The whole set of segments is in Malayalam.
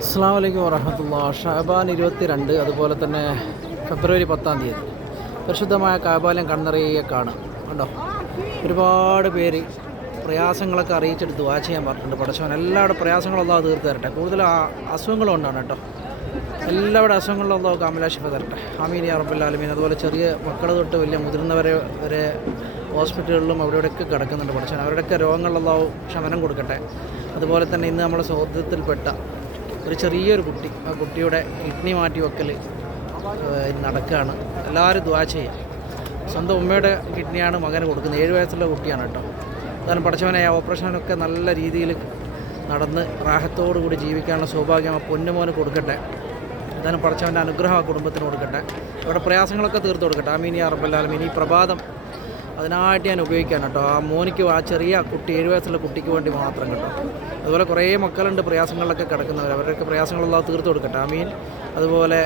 അസ്സലാമു അലൈക്കും വറഹ്മത്തുള്ളാഹി. ഷഅബാൻ 22, അതുപോലെ തന്നെ ഫെബ്രുവരി 10 പരിശുദ്ധമായ കഅബാലയം കണ്ണറിയെ കാണുക. കണ്ടോ, ഒരുപാട് പേര് പ്രയാസങ്ങളൊക്കെ അറിയിച്ചിട്ട് ദുആ ചെയ്യാൻ പറഞ്ഞിട്ടുണ്ട്. പടച്ചവൻ എല്ലാവരുടെ പ്രയാസങ്ങളും അല്ലാഹു തീർത്ത് തരട്ടെ. കൂടുതൽ അസുഖങ്ങൾ കൊണ്ടാണ് കേട്ടോ. എല്ലാവരുടെ അസുഖങ്ങളിലും അല്ലാഹു കാമിലാ ശിഫ തരട്ടെ. ആമീൻ യാ റബ്ബൽ ആലമീൻ. അതുപോലെ ചെറിയ മക്കൾ തൊട്ട് വലിയ മുതിർന്നവരെ വരെ ഹോസ്പിറ്റലുകളിലും അവിടെയൊക്കെ കിടക്കുന്നുണ്ട്. പടച്ചവൻ അവരുടെയൊക്കെ രോഗങ്ങളിൽ അല്ലാഹു ശമനം കൊടുക്കട്ടെ. അതുപോലെ തന്നെ ഇന്ന് നമ്മുടെ സൗഹൃദത്തിൽപ്പെട്ട ഒരു ചെറിയൊരു കുട്ടി, ആ കുട്ടിയുടെ കിഡ്നി മാറ്റി വെക്കൽ നടക്കുകയാണ്. എല്ലാവരും ദുആ ചെയ്യുക. സ്വന്തം ഉമ്മയുടെ കിഡ്നിയാണ് മകന് കൊടുക്കുന്നത്. 7 വയസ്സുള്ള കുട്ടിയാണ് കേട്ടോ. അതാണ് പടച്ചവനെ ആ ഓപ്പറേഷനൊക്കെ നല്ല രീതിയിൽ നടന്ന് റാഹത്തോടു കൂടി ജീവിക്കാനുള്ള സൗഭാഗ്യം ആ പൊന്നുമോന് കൊടുക്കട്ടെ. അതാണ് പടച്ചവൻ്റെ അനുഗ്രഹം ആ കുടുംബത്തിന് കൊടുക്കട്ടെ. അവരുടെ പ്രയാസങ്ങളൊക്കെ തീർത്ത് കൊടുക്കട്ടെ. ആമീൻ യാ റബ്ബൽ ആലമീൻ. ഈ പ്രഭാതം അതിനായിട്ട് ഞാൻ ഉപയോഗിക്കാൻ കേട്ടോ. ആ മോനിക്ക്, ആ ചെറിയ കുട്ടി, 7 വയസ്സുള്ള കുട്ടിക്ക് വേണ്ടി മാത്രം കേട്ടോ. അതുപോലെ കുറേ മക്കളുണ്ട് പ്രയാസങ്ങളിലൊക്കെ കിടക്കുന്നവർ, അവരുടെയൊക്കെ പ്രയാസങ്ങളെല്ലാം തീർത്ത് കൊടുക്കട്ടെ. ആമീൻ. അതുപോലെ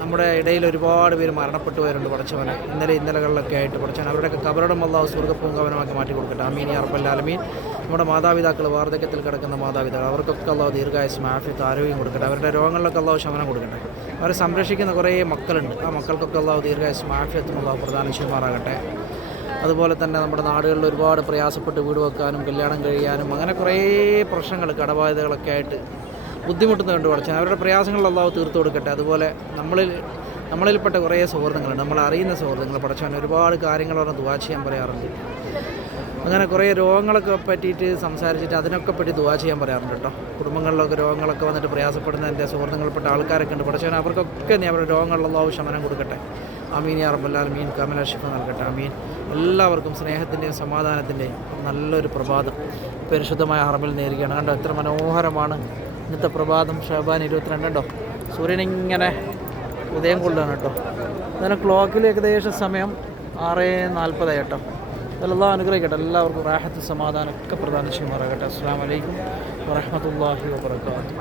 നമ്മുടെ ഇടയിൽ ഒരുപാട് പേര് മരണപ്പെട്ടു വരുന്നുണ്ട് പടച്ചവനെ. ഇന്നലകളിലൊക്കെ ആയിട്ട് പടച്ചവൻ അവരുടെയൊക്കെ കബറിടം അല്ലാഹു സ്വർഗ്ഗപൂങ്കാവനമാക്കി മാറ്റി കൊടുക്കട്ടെ. ആമീൻ യാ റബ്ബൽ ആലമീൻ. നമ്മുടെ മാതാപിതാക്കൾ, വാർദ്ധക്യത്തിൽ കിടക്കുന്ന മാതാപിതാക്കൾ, അവർക്കൊക്കെ അല്ലാഹു ദീർഘായുസ്സും ആഫിയത്തും ആരോഗ്യം കൊടുക്കട്ടെ. അവരുടെ രോഗങ്ങളിലൊക്കെ അല്ലാഹു ശമനം കൊടുക്കട്ടെ. അവരെ സംരക്ഷിക്കുന്ന കുറേ മക്കളുണ്ട്. ആ മക്കൾക്കൊക്കെ അല്ലാഹു ദീർഘായുസ്സും ആഫിയത്തും അല്ലാഹു പ്രദാനം ചെയ്യുമാറാകട്ടെ. അതുപോലെ തന്നെ നമ്മുടെ നാടുകളിൽ ഒരുപാട് പ്രയാസപ്പെട്ട് വീട് വെക്കാനും കല്യാണം കഴിയാനും അങ്ങനെ കുറേ പ്രശ്നങ്ങൾ, കടബാധ്യതകളൊക്കെ ആയിട്ട് ബുദ്ധിമുട്ടുന്നുണ്ട് പടച്ചവൻ. അവരുടെ പ്രയാസങ്ങൾ അല്ലാഹു തീർത്തു കൊടുക്കട്ടെ. അതുപോലെ നമ്മളിൽപ്പെട്ട കുറേ സുഹൃത്തുക്കളുണ്ട്, നമ്മൾ അറിയുന്ന സുഹൃത്തുക്കൾ. പടച്ചവൻ ഒരുപാട് കാര്യങ്ങൾ പറഞ്ഞ് ദുആ ചെയ്യാൻ പറയാറുണ്ട്. അങ്ങനെ കുറേ രോഗങ്ങളൊക്കെ പറ്റിയിട്ട് സംസാരിച്ചിട്ട് അതിനൊക്കെ പറ്റി ദുആ ചെയ്യാൻ പറയാറുണ്ട് കേട്ടോ. കുടുംബങ്ങളിലൊക്കെ രോഗങ്ങളൊക്കെ വന്നിട്ട് പ്രയാസപ്പെടുന്ന എൻ്റെ സുഹൃത്തുക്കൾപ്പെട്ട ആൾക്കാരൊക്കെ ഉണ്ട്. പടച്ചവൻ അവർക്കൊക്കെ നീ അവരുടെ രോഗങ്ങളിലുള്ള ശമനം കൊടുക്കട്ടെ. ആമീൻ യാ റബ്ബൽ ആലമീൻ. കാമിലാ ശിഫ നൽകട്ടെ. ആമീൻ. എല്ലാവർക്കും സ്നേഹത്തിൻ്റെയും സമാധാനത്തിൻ്റെയും നല്ലൊരു പ്രഭാതം പരിശുദ്ധമായ ഹറമിൽ നേരുകയാണ്. കണ്ടോ, എത്ര മനോഹരമാണ് ഇന്നത്തെ പ്രഭാതം. ഷഅബാൻ 22 ഉണ്ടോ, സൂര്യനിങ്ങനെ ഉദയം കൊള്ളുകയാണ് കേട്ടോ. അതിന് ക്ലോക്കിൽ ഏകദേശം സമയം 6:40 കേട്ടോ. അല്ലാഹു അനുഗ്രഹിക്കട്ടെ. എല്ലാവർക്കും റാഹത്ത് സമാധാനം ഒക്കെ പ്രദാനം ചെയ്യുമാറാകട്ടെ. അസ്സലാമു അലൈക്കും വറഹ്മത്തുള്ളാഹി വബറകാതുഹു.